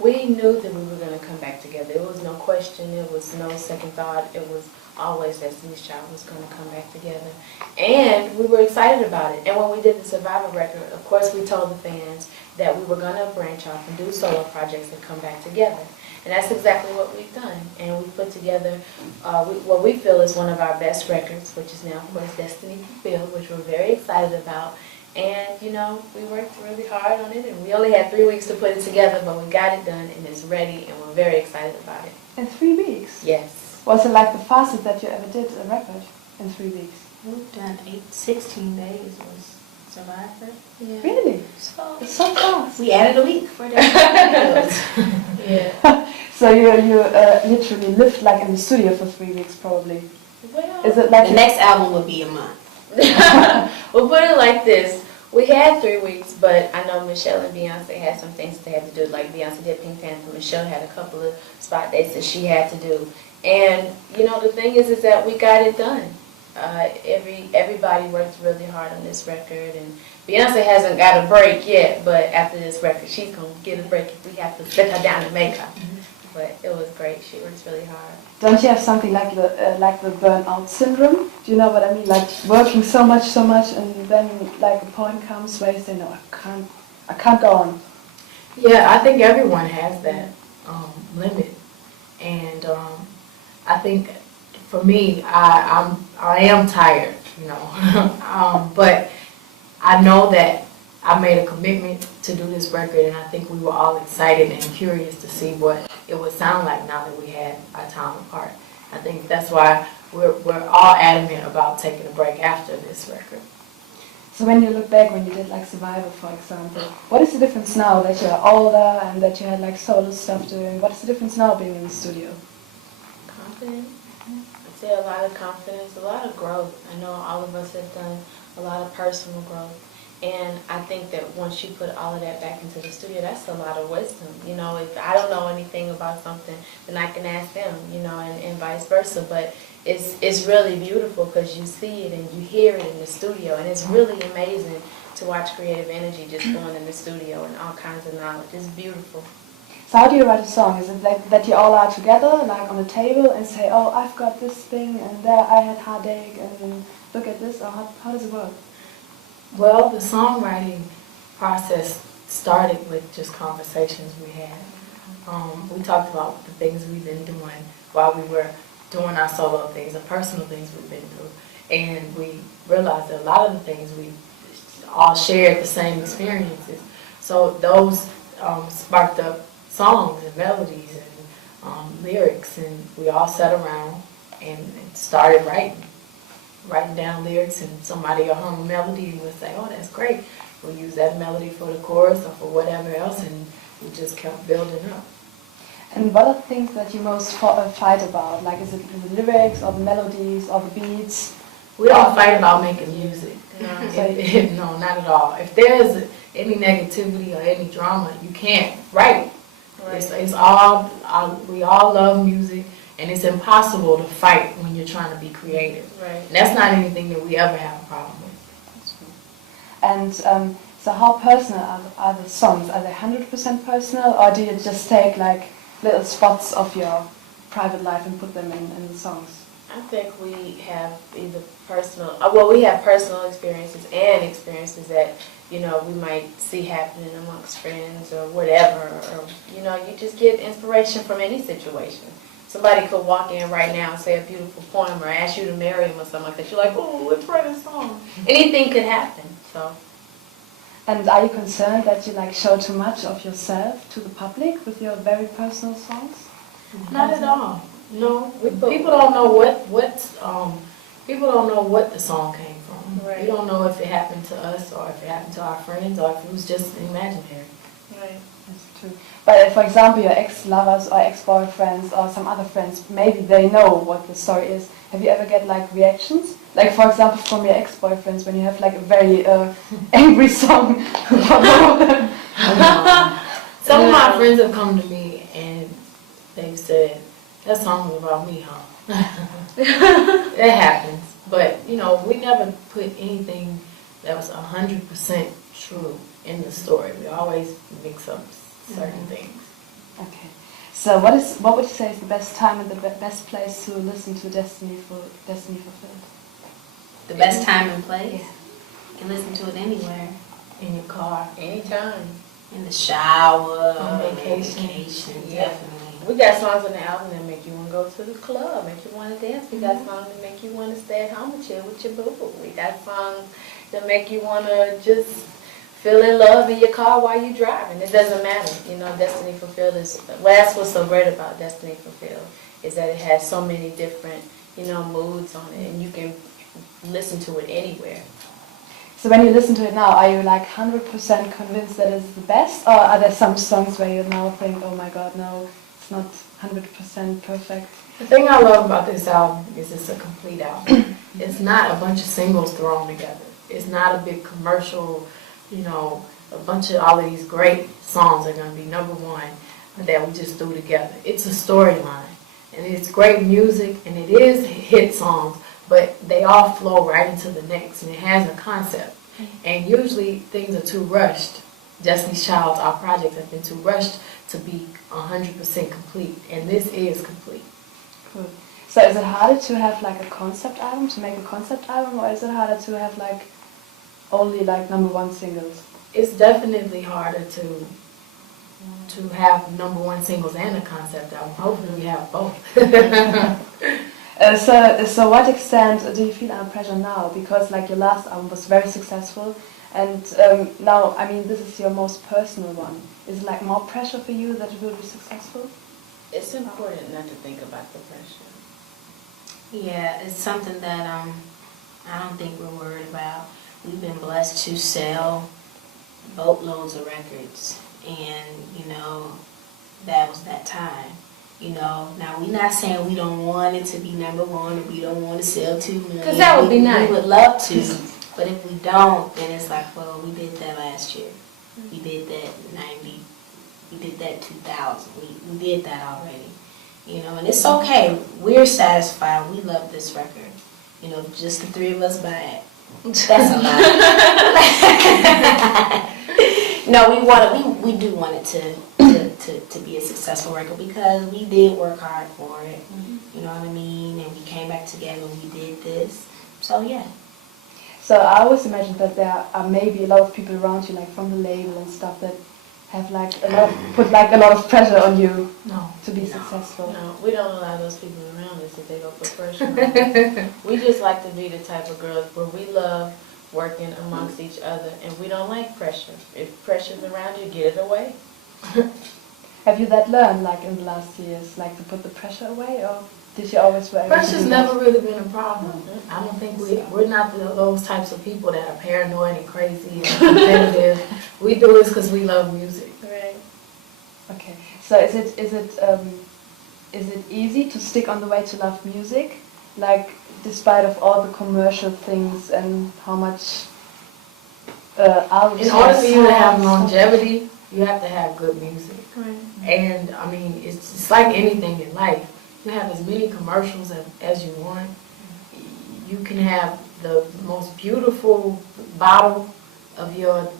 We knew that we were going to come back together. It was no question. It was no second thought. It was always that Destiny's Child was going to come back together. And we were excited about it. And when we did the Survivor record, of course, we told the fans that we were going to branch off and do solo projects and come back together. And that's exactly what we've done. And we put together what we feel is one of our best records, which is now, of course, Destiny Fulfilled, which we're very excited about. And, you know, we worked really hard on it, and we only had 3 weeks to put it together, but we got it done, and it's ready, and we're very excited about it. In 3 weeks? Yes. Was it like the fastest that you ever did a record in 3 weeks? We've done 16 days was Survivor. Yeah. Really? So It's so fast. we added a week for that. Yeah. So you literally lived like in the studio for 3 weeks probably. Well, Is it like The next album will be a month. we'll put it like this. We had 3 weeks, but I know Michelle and Beyonce had some things they had to do. Like Beyonce did Pink Panther. Michelle had a couple of spot dates that she had to do. And, you know, the thing is that we got it done. Everybody worked really hard on this record. And Beyonce hasn't got a break yet, but after this record, she's going to get a break if we have to sit her down and make her. But it was great. She works really hard. Don't you have something like the burnout syndrome? Do you know what I mean? Like working so much, and then like a point comes where you say, no, I can't go on. Yeah, I think everyone has that limit, and I think for me, I am tired, you know, but I know that I made a commitment to do this record, and I think we were all excited and curious to see what it would sound like now that we had our time apart. I think that's why we're all adamant about taking a break after this record. So when you look back, when you did like Survivor, for example, what is the difference now that you're older and that you had like solo stuff doing? What is the difference now being in the studio? Confidence. I'd say a lot of confidence, a lot of growth. I know all of us have done a lot of personal growth. And I think that once you put all of that back into the studio, that's a lot of wisdom. You know, if I don't know anything about something, then I can ask them, you know, and vice versa. But it's really beautiful because you see it and you hear it in the studio. And it's really amazing to watch creative energy just going in the studio and all kinds of knowledge. It's beautiful. So how do you write a song? Is it like that you all are together, like on a table, and say, oh, I've got this thing, and there I had heartache, and look at this, or how does it work? Well, the songwriting process started with just conversations we had. We talked about the things we've been doing while we were doing our solo things, the personal things we've been through. And we realized that a lot of the things we all shared the same experiences. So those sparked up songs and melodies and lyrics, and we all sat around and started writing down lyrics, and somebody will hum a melody and we'll say, oh, that's great. We'll use that melody for the chorus or for whatever else, and we just kept building up. And what are the things that you most fight about? Like, is it the lyrics, or the melodies, or the beats? We don't fight about making music. No, not at all. If there's any negativity or any drama, you can't write. Right. It's all, we all love music. And it's impossible to fight when you're trying to be creative. Right. And that's not anything that we ever have a problem with. And so how personal are the songs? Are they 100% personal, or do you just take like little spots of your private life and put them in the songs? I think we have either personal, well, we have personal experiences and experiences that, you know, we might see happening amongst friends or whatever. Or, you know, you just get inspiration from any situation. Somebody could walk in right now and say a beautiful poem or ask you to marry him or something like that. You're like, oh, let's write a song. Anything could happen. So. And are you concerned that you like show too much of yourself to the public with your very personal songs? Not at all. No, people don't know people don't know what the song came from. Right. We don't know if it happened to us or if it happened to our friends or if it was just imaginary. Right. That's true. But for example, your ex-lovers or ex-boyfriends or some other friends, maybe they know what the story is. Have you ever get like reactions? Like for example, from your ex-boyfriends, when you have like a very angry song about one of them. Some of my friends have come to me and they've said, that song was about me, huh? It happens. But, you know, we never put anything that was 100% true in the story. We always mix up certain things. Okay. So what would you say is the best time and the best place to listen to Destiny Fulfilled? The best time and place? You can listen to it anywhere. In your car, anytime. In the shower, On vacation. Yeah. Definitely. We got songs on the album that make you want to go to the club, make you want to dance. We got songs that make you want to stay at home and chill with your boo-boo. We got songs that make you want to just feel in love in your car while you're driving. It doesn't matter. You know, Destiny Fulfilled is, well, that's what's so great about Destiny Fulfilled, is that it has so many different, you know, moods on it, and you can listen to it anywhere. So when you listen to it now, are you like 100% convinced that it's the best, or are there some songs where you now think, oh my god, no, it's not 100% perfect? The thing I love about this album is it's a complete album. It's not a bunch of singles thrown together. It's not a big commercial, you know, a bunch of all of these great songs are going to be number one that we just threw together. It's a storyline, and it's great music, and it is hit songs, but they all flow right into the next, and it has a concept. And usually things are too rushed. Destiny's Child, our projects have been too rushed to be 100% complete, and this is complete. Cool. So is it harder to have like a concept album, to make a concept album, or is it harder to have like only like #1 singles? It's definitely harder to have #1 singles and a concept album. Hopefully we have both. So what extent do you feel under pressure now? Because like your last album was very successful, and now, I mean, this is your most personal one. Is it like more pressure for you that it will be successful? It's important not to think about the pressure. Yeah, it's something that I don't think we're worried about. We've been blessed to sell boatloads of records, and you know, that was that time. You know, now we're not saying we don't want it to be #1 or we don't want to sell too many. Because that would be nice. We would love to, but if we don't, then it's like, well, we did that last year. We did that 90. We did that 2000. We did that already. You know, and it's okay. We're satisfied. We love this record. You know, just the 3 of us buy it. That's a lot. No, we do want it to be a successful record because we did work hard for it. You know what I mean? And we came back together and we did this. So yeah. So I always imagine that there are maybe a lot of people around you, like from the label and stuff, that have like put like a lot of pressure on you to be successful. No, we don't allow those people around us if they go put pressure on us. We just like to be the type of girls where we love working amongst each other, and we don't like pressure. If pressure's around you, get it away. Have you that learned like in the last years, like to put the pressure away, or did you always were able to Pressure's do that? never really been a problem. I don't think we're not those types of people that are paranoid and crazy and competitive. We do this because we love music. Right. Okay. So is it easy to stick on the way to love music, like despite of all the commercial things and how much albums? In order for you to have longevity, you have to have good music. Right. And I mean, it's like anything in life. You have as many commercials as you want. You can have the most beautiful bottle of your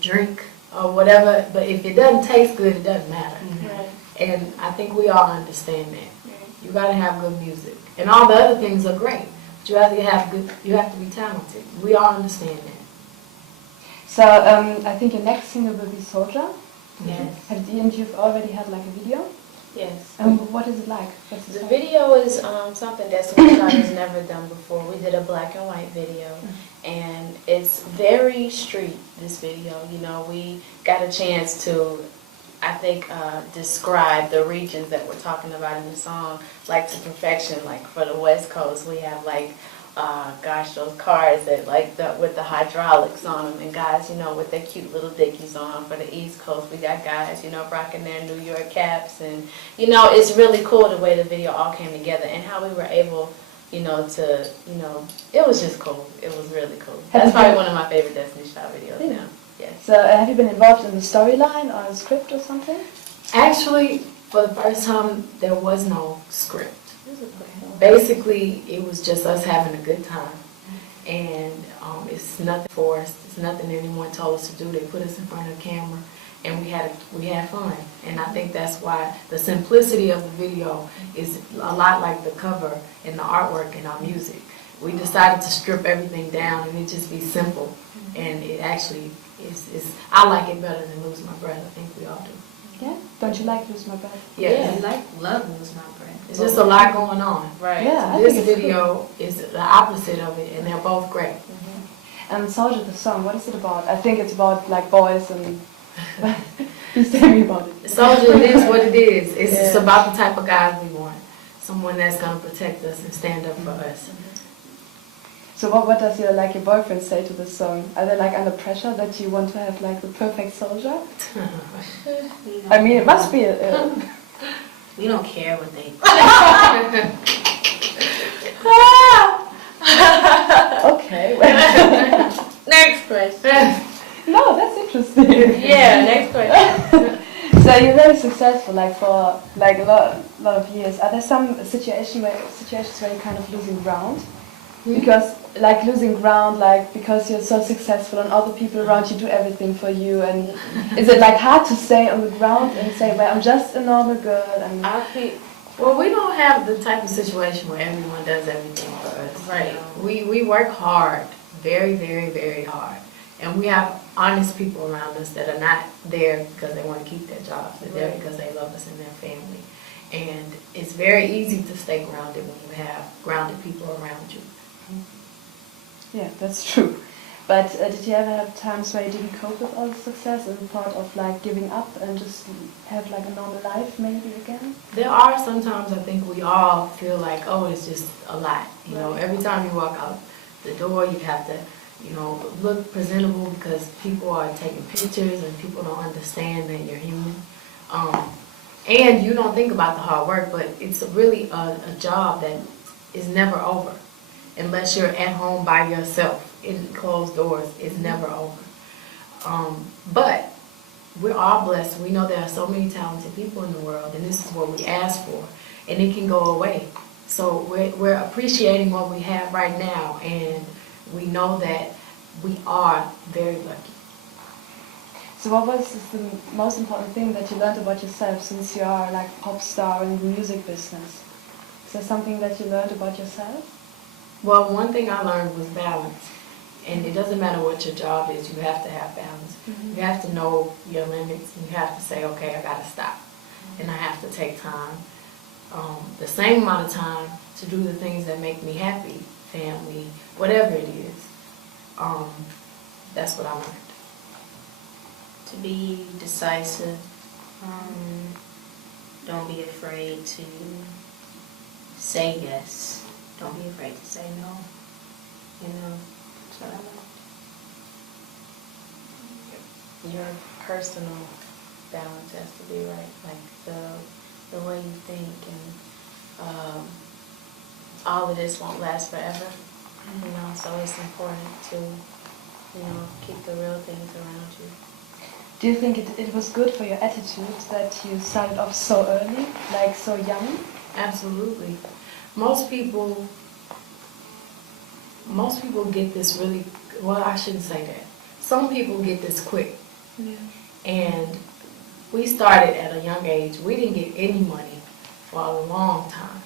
drink or whatever, but if it doesn't taste good, it doesn't matter. Right. And I think we all understand that. Right. You got to have good music, and all the other things are great. But you have to have good. You have to be talented. We all understand that. So I think your next single will be Soldier. Yes. And you've already had like a video. Yes. What is it like? What's The like? video is something that Child has never done before. We did a black and white video, and it's very street, this video. You know, we got a chance to, I think, describe the regions that we're talking about in the song, like to perfection. Like for the West Coast, we have like, gosh, those cars that with the hydraulics on them, and guys, you know, with their cute little dickies on. For the East Coast, we got guys, you know, rocking their New York caps, and you know, it's really cool the way the video all came together and how we were able, you know, to, you know, it was just cool. It was really cool. That's probably one of my favorite Destiny's Child videos now. Yes. So have you been involved in the storyline or a script or something? Actually, for the first time, there was no script. Basically, it was just us having a good time, and it's nothing forced. It's nothing anyone told us to do. They put us in front of the camera, and we had fun. And I think that's why the simplicity of the video is a lot like the cover and the artwork in our music. We decided to strip everything down and it just be simple, and it actually is. I like it better than Lose My Breath. I think we all do. Yeah? Don't you like Lose My Breath? Yeah. I love Lose My Breath. It's just a lot going on. Right. Yeah, I This think it's video is the opposite of it, and they're both great. And Soldier, the song, what is it about? I think it's about like boys and... Please tell me about it. Soldier, it is what it is. It's Yeah. about the type of guys we want. Someone that's going to protect us and stand up for us. So what does your boyfriend say to this song? Are they like under pressure that you want to have like the perfect soldier? I mean, it must be. We don't care what they Okay. Well, Next question. no, that's interesting. Yeah, next question. So you're very successful, like for like a lot of years. Are there some situations where you're kind of losing ground? Because like losing ground, like because you're so successful and other people around you do everything for you, and is it like hard to stay on the ground and say, well, I'm just a normal girl? And Well, we don't have the type of situation where everyone does everything for us. Right. We work hard, very, very, very hard. And we have honest people around us that are not there because they want to keep their jobs. They're there because they love us and their family. And it's very easy to stay grounded when you have grounded people around you. yeah, that's true. But did you ever have times where you didn't cope with all the success and thought of like giving up and just have like a normal life maybe again? There are sometimes I think we all feel like, oh, it's just a lot. You know, every time you walk out the door, you have to, you know, look presentable because people are taking pictures and people don't understand that you're human. And you don't think about the hard work, but it's really a job that is never over. Unless you're at home by yourself in closed doors, it's never over. But we're all blessed. We know there are so many talented people in the world, and this is what we ask for, and it can go away. So we're appreciating what we have right now, and we know that we are very lucky. So what was the most important thing that you learned about yourself since you are like a pop star in the music business? Is there something that you learned about yourself? Well, one thing I learned was balance. And it doesn't matter what your job is, you have to have balance. You have to know your limits, and you have to say, okay, I gotta stop. And I have to take time, the same amount of time to do the things that make me happy, family, whatever it is. That's what I learned. to be decisive. Don't be afraid to say yes. Don't be afraid to say no. You know, that's what I like. Your personal balance has to be right, like the way you think, and all of this won't last forever. You know, so it's important to, you know, keep the real things around you. Do you think it was good for your attitude that you started off so early, like so young? Absolutely. Most people get this really, well, I shouldn't say that. Some people get this quick. Yeah. And we started at a young age. We didn't get any money for a long time.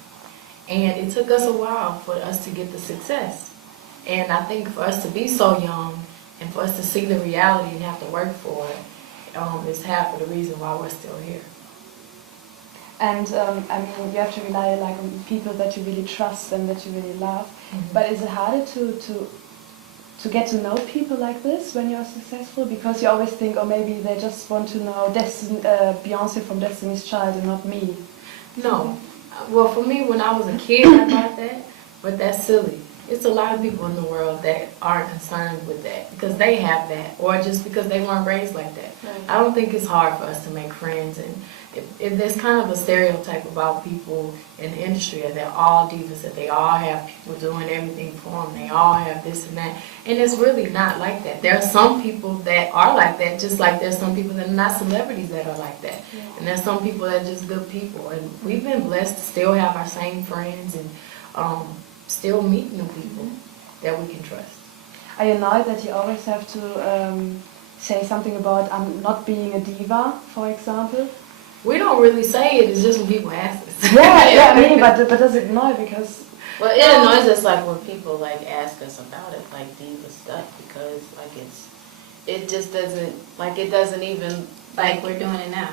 And it took us a while for us to get the success. And I think for us to be so young and for us to see the reality and have to work for it, is half of the reason why we're still here. And I mean, you have to rely like on people that you really trust and that you really love. But is it harder to get to know people like this when you're successful? Because you always think, oh, maybe they just want to know Beyonce from Destiny's Child and not me. No. Well, for me, when I was a kid, I thought that, but that's silly. It's a lot of people in the world that aren't concerned with that because they have that, or just because they weren't raised like that. Right. I don't think it's hard for us to make friends, and if there's kind of a stereotype about people in the industry that they're all divas, that they all have people doing everything for them, they all have this and that, and it's really not like that. There are some people that are like that, just like there's some people that are not celebrities that are like that, and there's some people that are just good people, and we've been blessed to still have our same friends and still meet new people that we can trust. Are you annoyed that you always have to say something about not being a diva, for example? We don't really say it. It's just when people ask us. Yeah, I mean, but does it annoy because? Well, it annoys us like when people like ask us about it, like diva stuff, because like it just doesn't, like it doesn't even, Like we're doing it now.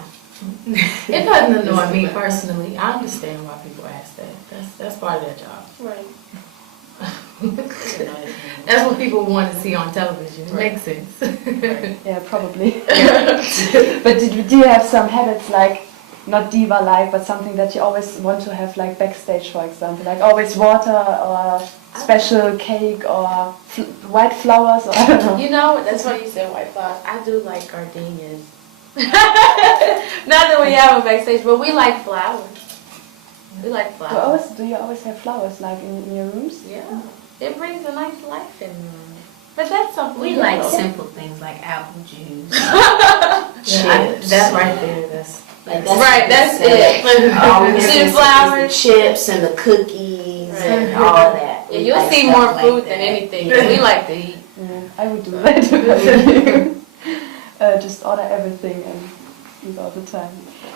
It doesn't annoy me personally. I understand why people ask that. That's part of their job. right. That's what people want to see on television. It makes sense. Yeah, probably. But do you have some habits like, not diva-like, but something that you always want to have like backstage, for example? Like always water or special cake or white flowers, or I don't know. You know, that's why you said white flowers. I do like gardenias. Not that we have them backstage, but we like flowers. We like flowers. Do you always have flowers like in your rooms? Yeah. It brings a nice life in the room. But that's something We you like know. simple things like apple juice, Yeah, that right there, that's like Right, that's it. See the flowers. chips and the cookies and all of that. Yeah, We you'll like see stuff more like food that. than anything. We like to eat. Yeah, I would do that. Just order everything and eat all the time.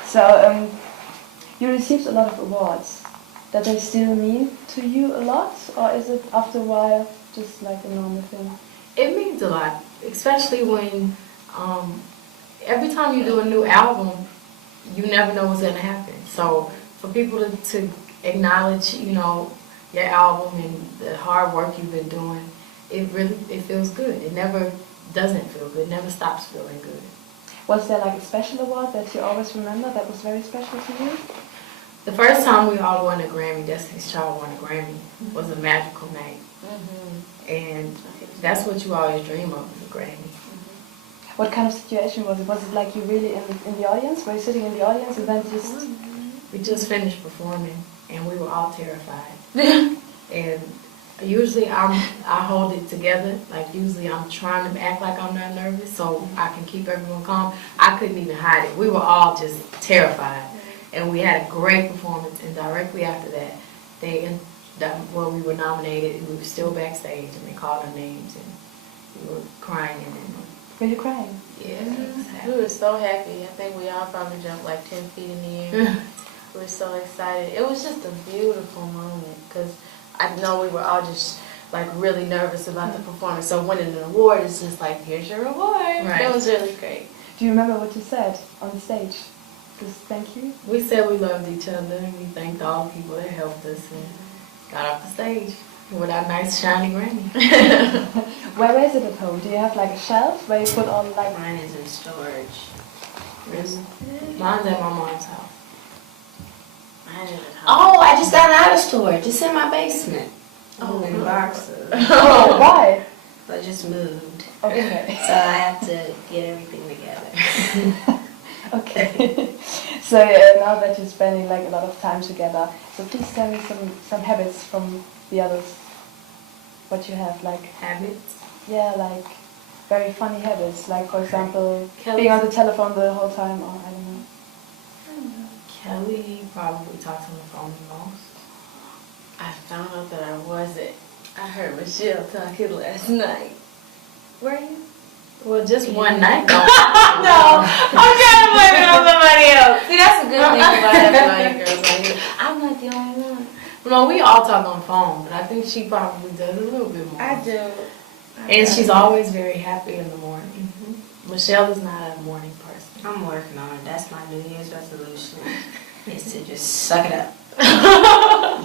So you received a lot of awards. That they still mean to you a lot, or is it after a while just like a normal thing? It means a lot, especially when every time you do a new album, you never know what's going to happen. So for people to acknowledge, you know, your album and the hard work you've been doing, it feels good. It never doesn't feel good. It never stops feeling good. Was there like a special award that you always remember that was very special to you? The first time we all won a Grammy, Destiny's Child won a Grammy, was a magical night. And that's what you always dream of, is a Grammy. What kind of situation was it? Was it like you really in the audience? Were you sitting in the audience and then just... We just finished performing and we were all terrified. And usually I hold it together. Like usually I'm trying to act like I'm not nervous so I can keep everyone calm. I couldn't even hide it. We were all just terrified. And we had a great performance, and directly after that, we were nominated, and we were still backstage, and they called our names, and we were crying. Were you crying? Yeah, We were so happy. I think we all probably jumped like 10 feet in the air. We were so excited. It was just a beautiful moment because I know we were all just like really nervous about the performance. So winning an award is just like, here's your award. Right. It was really great. Do you remember what you said on stage? Just thank you? We said we loved each other, and we thanked all the people that helped us, and got off the stage with our nice shiny Grammy. Where is it at home? Do you have like a shelf where you put all like... Mine is in storage. Mine's at my mom's house. Mine is at home. Oh, I just got out of storage. It's in my basement. Oh, in boxes. Oh, why? I just moved. Okay. So I have to get everything together. Okay. So now that you're spending like a lot of time together, so please tell me some habits from the others. What you have, like Habits? yeah, like very funny habits, like for example Kelly. being on the telephone the whole time, or I don't know. Kelly probably talks on the phone the most. I found out that I wasn't. I heard Michelle talking last night. Were you? Well, just one night. No, I'm trying to blame it on somebody else. See, that's a good thing about everybody, girls. Like, I'm not the only one. No, we all talk on the phone, but I think she probably does a little bit more. I do. And she's always very happy in the morning. Michelle is not a morning person. I'm working on it. That's my New Year's resolution. Is to just suck it up.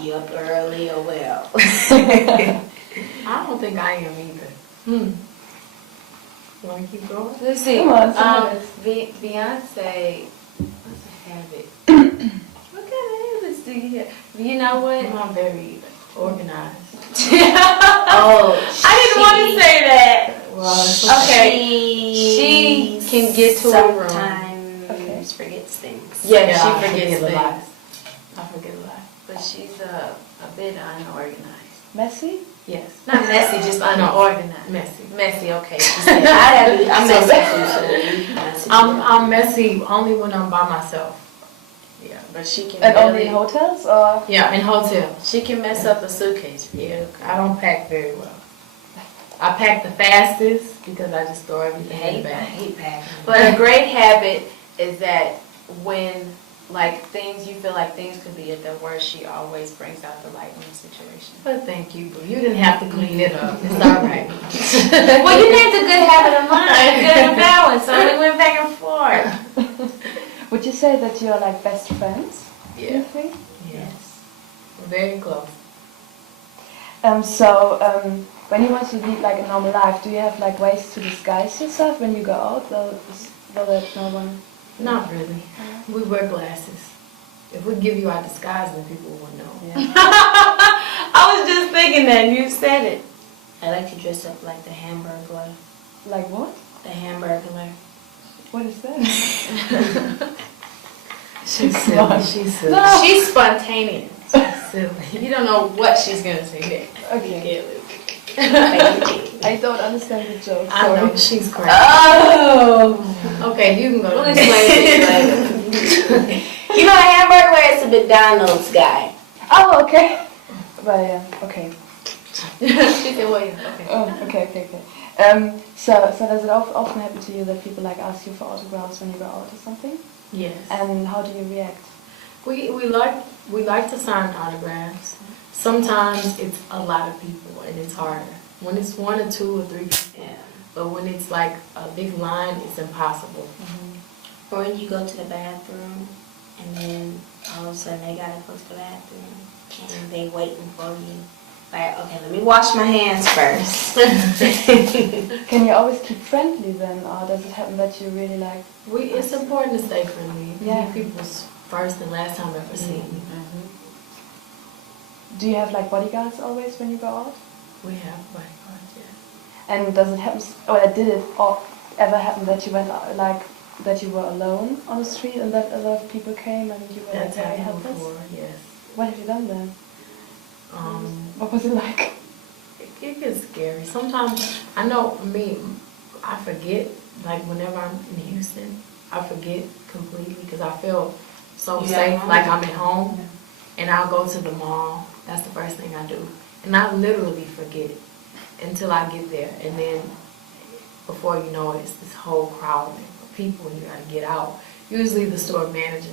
You up early or well. I don't think I am either. You want to keep going? Let's see. Come on, some habits. Beyonce, what's a habit? What kind of habits do you have? You know what? I'm very organized. Oh, I didn't want to say that. Well, it's Okay. She can get to a room. sometimes Okay. forgets things. Yeah, I she forgets forget a things. lot. I forget a lot. But she's a bit unorganized. Messy? Yes. Not messy, just unorganized. Messy. Messy, okay. I'm messy too, so I'm messy only when I'm by myself. Yeah, but she can And only really, in hotels, or? Yeah, in hotels. she can mess up a suitcase. Yeah, I don't pack very well. I pack the fastest because I just throw I everything in the hate, I bag. hate packing. But a great habit is that when like things, you feel like things could be at their worst, she always brings out the light in the situation. But thank you, boo. You didn't have to clean it up. It's all right. Well, you named a good habit of mine, good and balance, so we went back and forth. Would you say that you're like best friends? Do you Yeah. think? Yes. We're very close. When you want to lead like a normal life, do you have like ways to disguise yourself when you go out, so that no one? Not really. We wear glasses. If we give you our disguise, then people will know. Yeah. I was just thinking that, and you said it. I like to dress up like the Hamburglar. Like what? The Hamburglar. What is that? She's silly. She's silly. She's spontaneous. She's silly. You don't know what she's gonna say next. Okay. Baby. I don't understand the joke. I Sorry. know, she's crazy. Oh! Okay, you can go. We'll explain it to you later. You know, the Hamburglar is a McDonald's guy. Oh, okay. Well, yeah. Okay. She said, well, yeah, okay. Oh, okay. So does it often happen to you that people like ask you for autographs when you go out or something? Yes. And how do you react? We like to sign autographs. Sometimes it's a lot of people and it's harder. When it's 1 or 2 or 3 people. Yeah. But when it's like a big line, it's impossible. Or when you go to the bathroom, and then all of a sudden they gotta go to the bathroom, and they waiting for you. Like, okay, let me wash my hands first. Can you always keep friendly then, or does it happen that you really like? It's important to stay friendly. Yeah. People's first and last time ever seen me. Do you have like bodyguards always when you go out? We have bodyguards, yes. And does it happen, or did it ever happen that you went out, like that you were alone on the street and that other people came and you were That's like very happened helpless? before, yes. What have you done then? Um, What was it like? it gets scary. Sometimes, I know me, I forget, like whenever I'm in Houston, I forget completely because I feel so Yeah, safe, home. like I'm at home. And I'll go to the mall. That's the first thing I do. And I literally forget until I get there. And then before you know it, it's this whole crowd of people and you gotta get out. Usually the store manager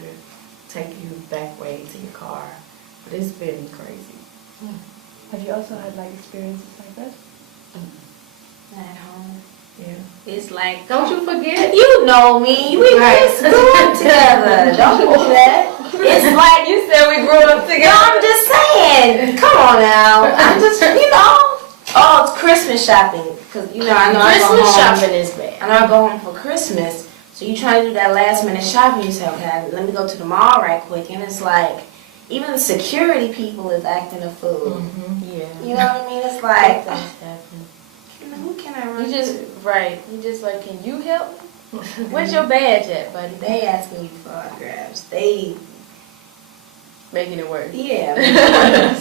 take you back way to your car. But it's been crazy. Have you also had like experiences like that? At home. Yeah. It's like, Don't you forget? you know me, we just grew up together. Don't do that. It's like, You said we grew up no, together. I'm just saying. Come on now. I'm just, Oh, it's Christmas shopping. Because, I know I go Christmas home. shopping is bad. I know I go home for Christmas. So you try to do that last minute shopping. You say, okay, let me go to the mall right quick. And it's like, even the security people is acting a fool. Yeah. You know what I mean? It's like, Things happen. who can I run You just, to? right. You just like, can you help me? Where's your badge at, buddy? They asking you for autographs. They, Making it work. yeah.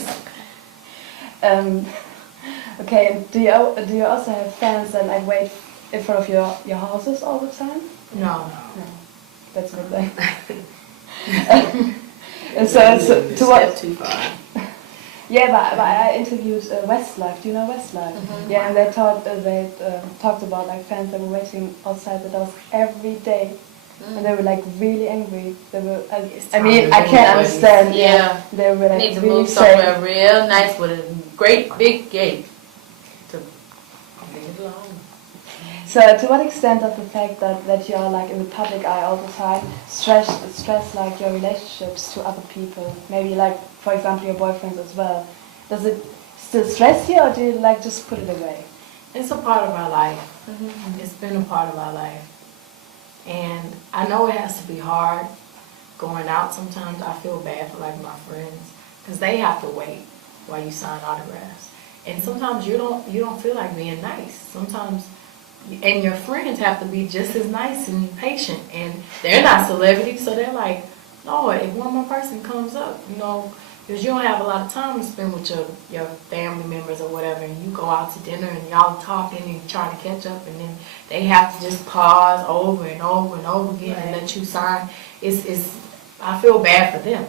Okay, and do you also have fans that like wait in front of your houses all the time? No. No, that's a good thing. And so to what? Step too far. Yeah, but I interviewed Westlife. Do you know Westlife? Yeah, and they talked about like fans that were waiting outside the doors every day, and they were like really angry. They were. I mean, I can't understand. Yeah. They were like Need to really move sad. somewhere real nice with a great big gate to leave it alone. So to what extent does the fact that you are like in the public eye all the time stress like your relationships to other people? Maybe like, for example, your boyfriends as well. Does it still stress you, or do you like just put it away? It's a part of our life. It's been a part of our life. And I know it has to be hard going out sometimes. I feel bad for like my friends because they have to wait while you sign autographs. And sometimes you don't feel like being nice. Sometimes, and your friends have to be just as nice and patient. And they're not celebrities, so they're like, no, if one more person comes up, because you don't have a lot of time to spend with your family members or whatever, and you go out to dinner and y'all talking and trying to catch up, and then they have to just pause over and over and over again and let you sign. I feel bad for them.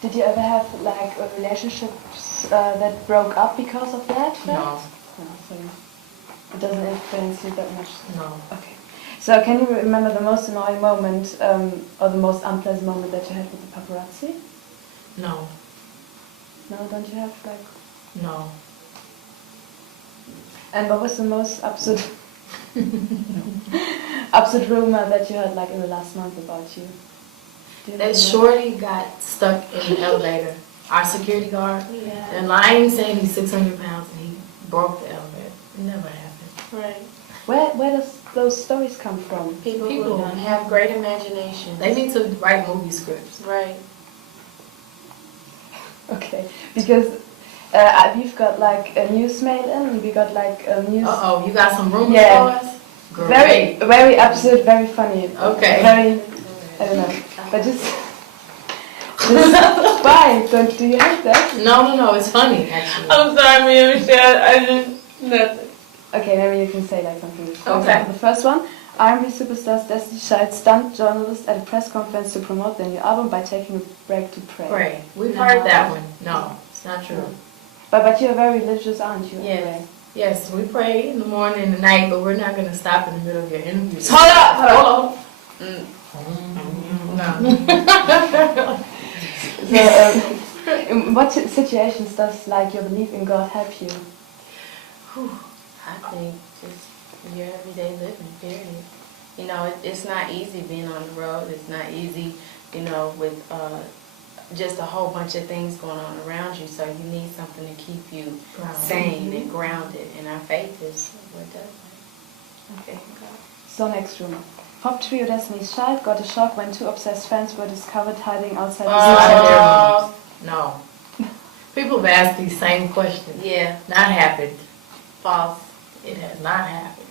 Did you ever have like a relationship that broke up because of that? No. No, so it doesn't influence you that much. No. Okay. So can you remember the most annoying moment or the most unpleasant moment that you had with the paparazzi? No. No, don't you have like? No. And what was the most absurd absurd rumor that you heard like in the last month about you? Do you That remember? shorty got stuck in the elevator. Our security guard. Yeah. And I ain't saying he's 600 pounds and he broke the elevator. It never happened. Right. Where does those stories come from? People People who have great imagination. They need to write movie scripts. Right. Okay, because we've got like a news mail in, we got like a news. Uh-oh, you got some rumors Yeah. for us? Very, Great. very absurd, very funny. Okay. Very, I don't know, but just why? Do you have that? No, it's funny, actually. I'm sorry, Mia Michelle. I just nothing. Okay, maybe you can say like something. For Okay. example, the first one. R&B superstars Destiny Child stunned journalists at a press conference to promote their new album by taking a break to pray. Great. We've No. heard that one. No, it's not true. But you're very religious, aren't you? Yes. Anyway? Yes, we pray in the morning and the night, but we're not going to stop in the middle of your interview. Hold up. No. So, in what situations does like your belief in God help you? I think just your everyday living, period. You know, it's not easy being on the road. It's not easy, you know, with just a whole bunch of things going on around you. So you need something to keep you sane and grounded. And our faith is what does that. Okay. So next rumor. Pop trio Destiny's Child got a shock when two obsessed fans were discovered hiding outside the Oh, No. People have asked these same questions. yeah, Not happened. false. It has not happened.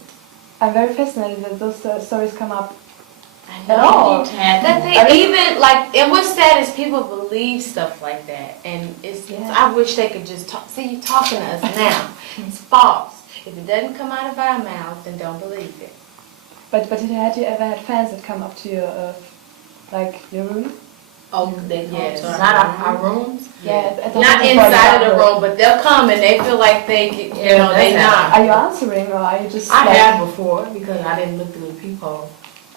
I'm very fascinated that those stories come up. I At all. know. That they even like, and what's sad is people believe stuff like that, and Yeah. I wish they could just talk. See, you talking to us now. It's false. If it doesn't come out of our mouth, then don't believe it. But had you ever had fans that come up to your like your room? Oh, they Yes. call to Not our rooms. At the Not hospital, for inside of the example. room, but they'll come and they feel like they, get, you Yeah, know, they that's knock. Are you answering or are you just I like? have before because I didn't look through the peephole,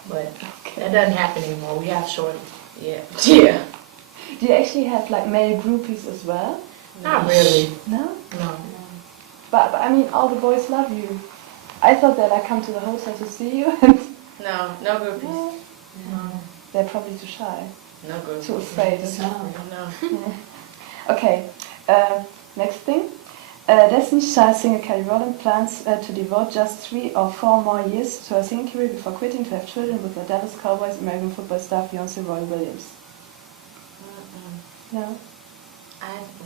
but Okay. that doesn't happen anymore. We have shorty. Yeah. Yeah. Do you actually have like male groupies as well? Not really. No. No. But I mean, all the boys love you. I thought they'd like come to the hotel to see you, and No groupies. No. they're probably too shy, No groupies. too afraid. No. Okay, next thing. Destiny's Child singer Kelly Rowland plans to devote just 3 or 4 more years to her singing career before quitting to have children with the Dallas Cowboys American football star Beyonce Roy Williams. No?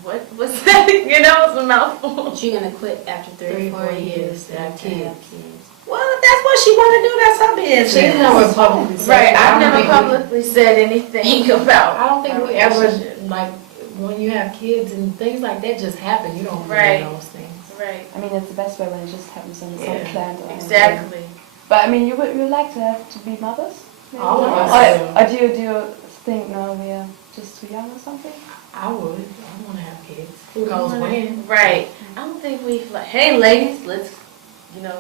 What's that? You know, it's a mouthful. But you're gonna quit after 3 or 4 years to have to have kids. kids. Well, if that's what she want to do, that's her business. She's never publicly said Right, it. I've I don't never think we- publicly said anything about. I don't think our we ever, relationship. like, when you have kids and things like that just happen, you don't Right. know those things. Right. I mean, it's the best way when it just happens and it's Yeah, unplanned. Or anything. Exactly. But I mean, you would like to have to be mothers? Maybe? All of us Or do you think, no, we are just too young or something? I would. I want to have kids. Who knows when? Right. I don't think we've like, hey ladies, let's, you know,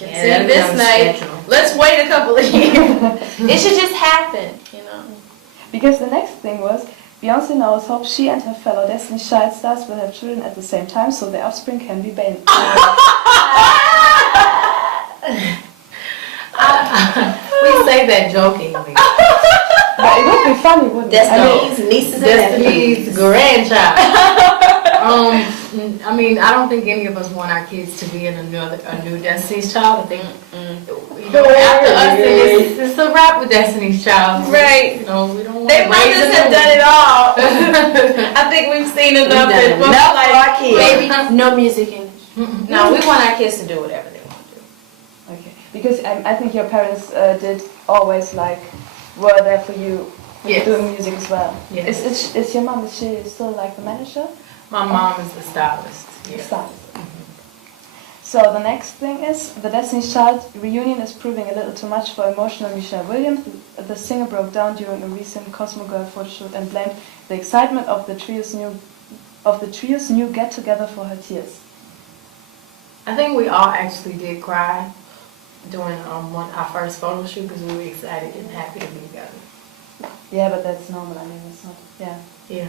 Yeah, consider that'd be this night. unscheduled. Let's wait a couple of years. It should just happen, you know. Because the next thing was, Beyonce now hopes she and her fellow Destiny's Child stars will have children at the same time so their offspring can be banned. We say that jokingly. But it would be funny, wouldn't it? I mean, Destiny's nieces and nephews. Destiny's grandchild. I mean, I don't think any of us want our kids to be in a new Destiny's Child. I think, you know, after us, it's a wrap with Destiny's Child. Right. You know, we don't want They to raise brothers them. have done it all. I think we've seen enough We've that done folks enough like, for our kids. baby, no music in it. No, we want our kids to do whatever they want to do. okay. Because I think your parents did always like, were there for you Yes. doing music as well. Yes. Is your mom, is she still like the manager? My mom is the stylist. Yeah. Stylist. So the next thing is, the Destiny's Child reunion is proving a little too much for emotional Michelle Williams. The singer broke down during a recent Cosmo Girl photo shoot and blamed the excitement of the trio's new get-together for her tears. I think we all actually did cry during our first photo shoot because we were excited and happy to be together. Yeah, but that's normal. I mean, it's not. Yeah. Yeah.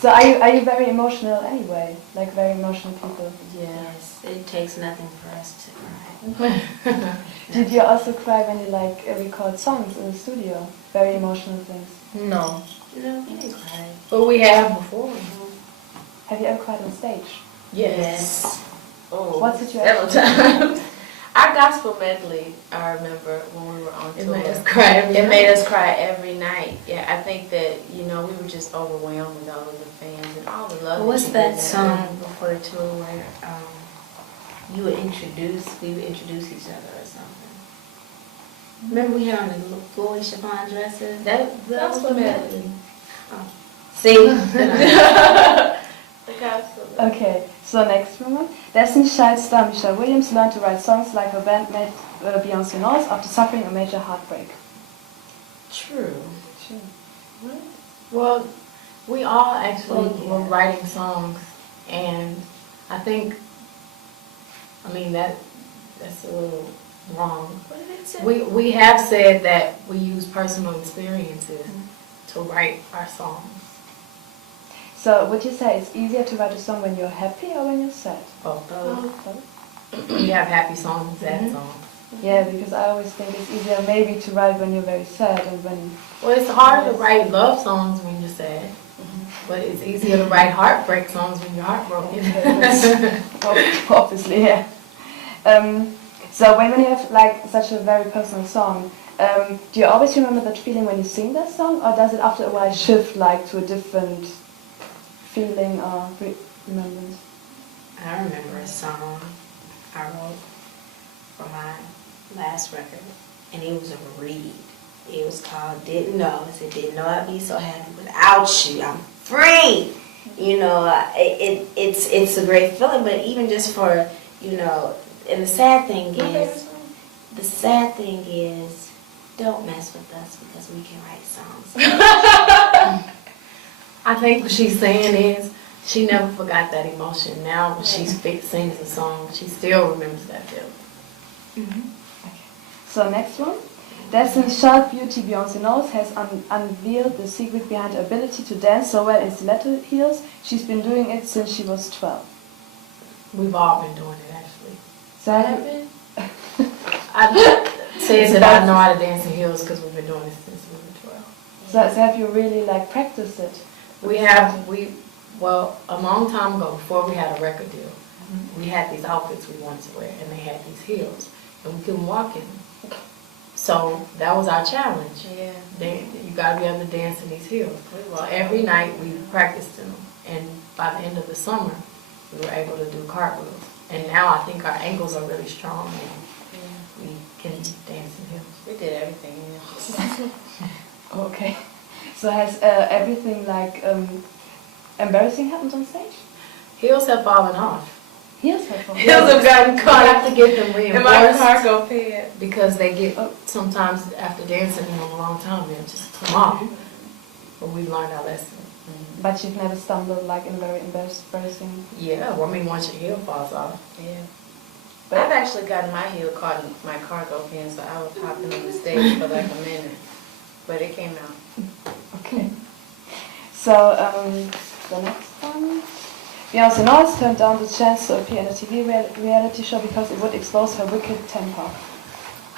So are you very emotional anyway? Like very emotional people? Yes, it takes nothing for us to cry. Did you also cry when you like record songs in the studio? Very emotional things. No. No, we didn't cry. But we have before. Have you ever cried on stage? Yes. Oh, What situation? several times. Our gospel medley, I remember when we were on It tour. made us cry every It night. made us cry every night. Yeah, I think that, you know, we were just overwhelmed with all of the fans and all the love. What's you that get. song before the tour where we would introduce each other or something? Remember we had on the little flowy chiffon dresses? That was the medley. See? The gospel. Okay, so next woman. Destiny's Child star Michelle Williams learned to write songs like her bandmate Beyonce knows after suffering a major heartbreak. True. Sure. Well, we all actually Oh, yeah. were writing songs, and I think, I mean, that's a little wrong. What did it say? We have said that we use personal experiences to write our songs. So would you say it's easier to write a song when you're happy or when you're sad? Both. Both. We have happy songs and sad songs. Yeah, because I always think it's easier maybe to write when you're very sad and when... Well, it's hard to write love songs when you're sad, but it's easier to write heartbreak songs when you're heartbroken. Obviously, yeah. So when you have like such a very personal song, do you always remember that feeling when you sing that song, or does it after a while shift like to a different feeling or remembrance? I remember a song I wrote for my last record, and it was a read. It was called Didn't Know. It said, didn't know I'd be so happy without you. I'm free. You know, it's a great feeling, but even just for, you know, and the sad thing is, don't mess with us because we can write songs. I think what she's saying is she never forgot that emotion. Now when she sings a song, she still remembers that feeling. So next one. Destiny's Child beauty Beyonce knows has unveiled the secret behind her ability to dance so well in stiletto heels. She's been doing it since she was 12. We've all been doing it, actually. So have you- I said that I know how to dance in heels because we've been doing it since we were 12. so have you really like practiced it? Well, a long time ago, before we had a record deal, we had these outfits we wanted to wear, and they had these heels, and we couldn't walk in them. So that was our challenge. Yeah. You gotta be able to dance in these heels. So every night we practiced in them, and by the end of the summer, we were able to do cartwheels. And now I think our ankles are really strong, and we can dance in heels. We did everything. Yeah. Okay. So has everything like embarrassing happened on stage? Heels have fallen off. Heels have fallen. Heels have gotten We caught have to get them in my reinforced cargo pants. because they get sometimes after dancing in them a long time, they just come off. But we learned our lesson. But you've never stumbled like in a very embarrassing... Yeah, well, I mean, once your heel falls off. Yeah. But- I've actually gotten my heel caught in my cargo pants, so I was hopping on the stage for like a minute. But it came out. Okay. So, the next one. Beyonce Knowles turned down the chance to appear in a TV reality show because it would expose her wicked temper.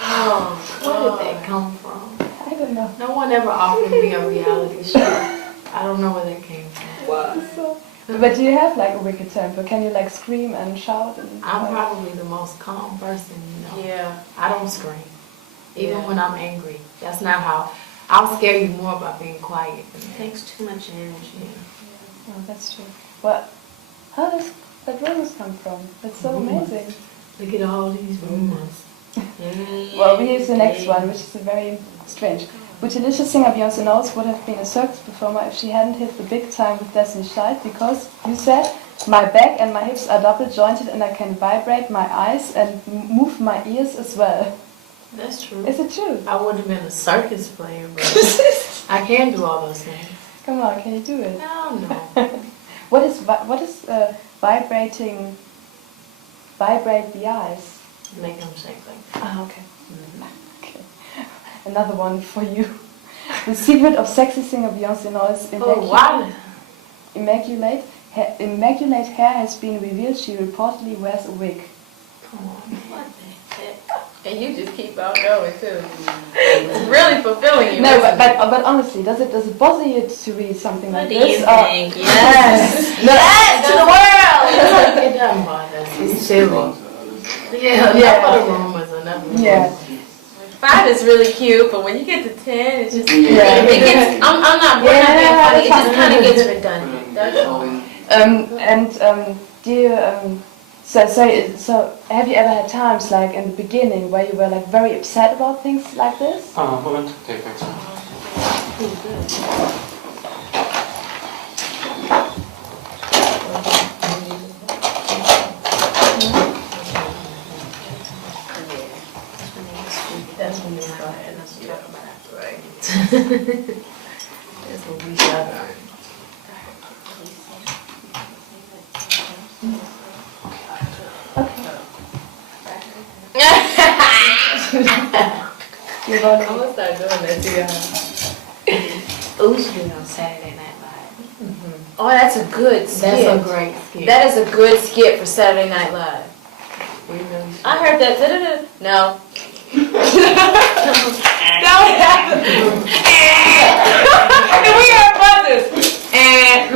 Oh, where did that come from? I don't know. No one ever offered me a reality show. I don't know where that came from. So, but do you have like a wicked temper? Can you like scream and shout? And, I'm probably the most calm person, you know. Yeah. I don't scream, even Yeah. when I'm angry. That's not how. I'll scare you more by being quiet than It that. takes too much energy. Oh, that's true. Well, how does that rumors come from? That's so amazing. Look at all these rumors. Well, we use the next one, which is a very strange. Bootylicious singer Beyonce Knowles would have been a circus performer if she hadn't hit the big time with Destiny's Child because, you said, my back and my hips are double jointed and I can vibrate my eyes and move my ears as well. That's true. Is it true? I would have been a circus player, but I can do all those things. Come on, can you do it? I don't know. What is vibrating vibrate the eyes. Make them shake like that. Ah, okay. Okay. Another one for you. The secret of sexy singer Beyonce Knowles' immaculate hair has been revealed. She reportedly wears a wig. Come on. What the heck? And you just keep on going too. It's really fulfilling you. No, isn't but honestly, does it bother you to read something What like do this? you think? Yes. No. Yes to the world. It doesn't bother us. It's silly. Yeah, Yeah. enough of the rumors, enough of the Yeah. rumors. 5 is really cute, but when you get to 10, it's just Yeah. it gets. I'm not. We're not being funny. It just Yeah. kind of gets redundant. That's all. Do you so have you ever had times like in the beginning where you were like very upset about things like this? Moment, take back. That's when they start and us talk about after, right? That's what we shut up. You're I'm going gonna start doing that to y'all. Ooh, she did on Saturday Night Live. Oh, that's a good skit. That's a great skit. That is a good skit for Saturday Night Live. We really should. I heard that. Da-da-da. No. And we got buzzers. And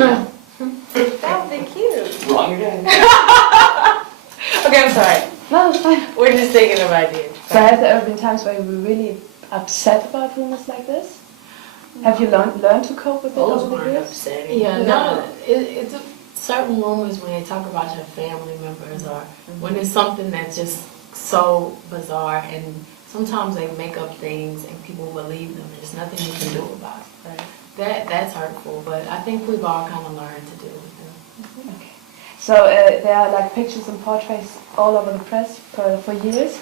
that would be cute. Wrong again. Okay, I'm sorry. No, it's fine. We're just thinking of ideas. So have there ever been times where you were really upset about rumors like this? Have you learned to cope with it Those over the weren't years? upsetting. Yeah, no, it's certain rumors when they talk about your family members or when it's something that's just so bizarre and sometimes they make up things and people believe them. There's nothing you can do about it. Right. That's hurtful, but I think we've all kind of learned to deal with them. Okay. So there are like pictures and portraits all over the press for years.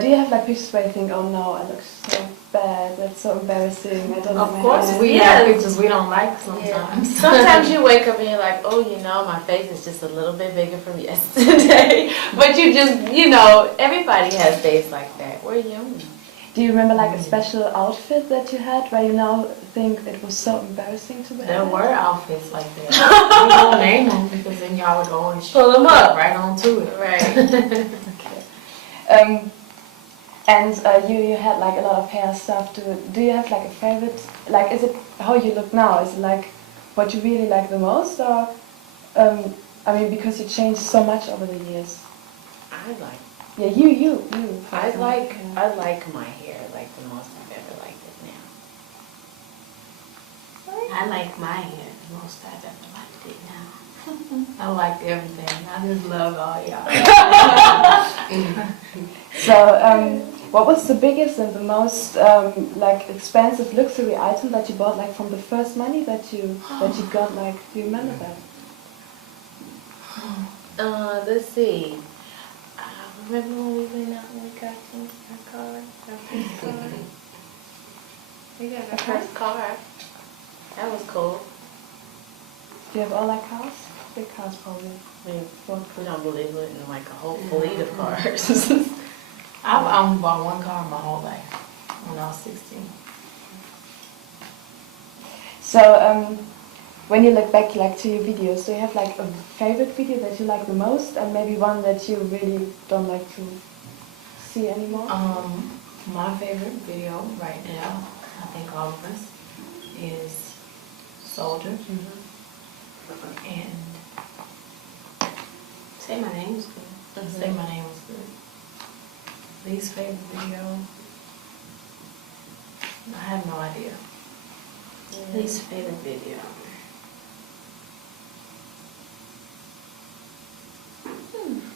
Do you have like pictures where you think, oh no, I look so bad, that's so embarrassing, I don't know. Of course, we have pictures we don't like sometimes. Sometimes you wake up and you're like, oh, my face is just a little bit bigger from yesterday. But you just, everybody has days like that. We're human. Do you remember like a special outfit that you had where you now think it was so embarrassing to wear? There were outfits like that. We won't name them because then y'all would go and Pull them up. right on to it. Right. Okay. And you had like a lot of hair stuff. Do you have like a favorite? Like, is it how you look now? Is it like what you really like the most, or because you changed so much over the years? I like. Yeah, you. I like my hair like the most I've ever liked it now. I like my hair the most I've ever liked it now. I like everything. I just love all y'all. So, what was the biggest and the most like expensive luxury item that you bought, like from the first money that you got? Like, do you remember that? Let's see. Remember when we went out and we got our car? Our first car? We got our first car. That was cool. Do you have all like cars? Big cars, probably. We don't believe it in like a whole fleet of cars. I've only bought one car my whole life when I was 16. So, when you look back like to your videos, do you have like a favorite video that you like the most, and maybe one that you really don't like to see anymore? My favorite video right now, I think all of us, is Soldier. And Say my name is good. Say My Name Was Good. Least favorite video, I have no idea. Least favorite video.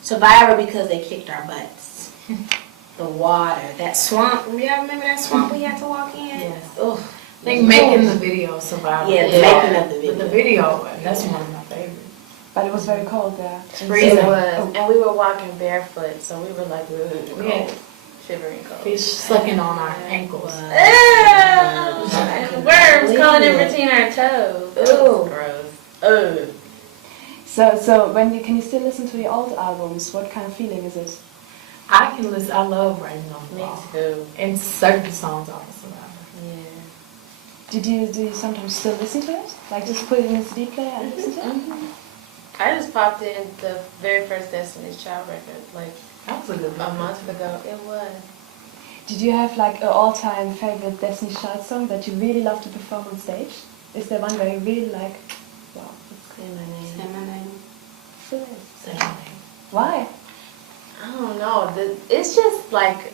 Survivor because they kicked our butts. The water, that swamp. Y'all remember that swamp we had to walk in? Yes. Ugh. I think making the video Survivor. Yeah, the making of the video. But the video, that's one of my favorites. But it was very cold there. It was, and we were walking barefoot, so we were like, we had shivering cold. Fish sucking on our ankles. And worms crawling in between our toes. That was gross. Ugh. So when you can you still listen to the old albums? What kind of feeling is it? I can listen. I love writing on the Me wall. too. And certain songs off of Survivor. Yeah. Do you sometimes still listen to it? Like just put it in a CD player and listen to it? I just popped in the very first Destiny's Child record like That was a good a one. month ago. It was. Did you have like an all-time favorite Destiny's Child song that you really love to perform on stage? Is there one where you really like? Wow, it's Say my name. Say my name. cool. Say my name. Why? I don't know. It's just like,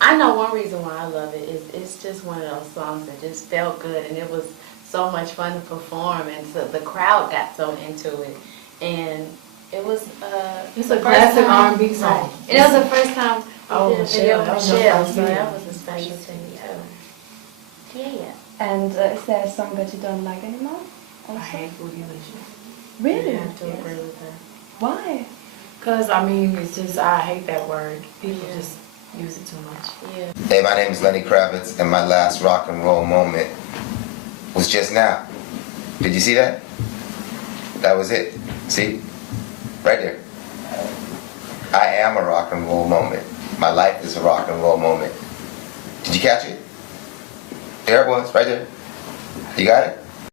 I know one reason why I love it is it's just one of those songs that just felt good and it was so much fun to perform and so the crowd got so into it and it was It's a the first classic time- R&B song. Right. And it was the first time Oh, we did a video Michelle, with that was your Michelle, first so video. that was a special thing too. Yeah. And is there a song that you don't like anymore? I Also? hate Boogie Legion. Really? I have to Yes. agree with that. Why? Because, I mean, it's just, I hate that word. People Yeah. just use it too much. Yeah. Hey, my name is Lenny Kravitz, and my last rock and roll moment was just now. Did you see that? That was it. See? Right there. I am a rock and roll moment. My life is a rock and roll moment. Did you catch it? There it was, right there. You got it?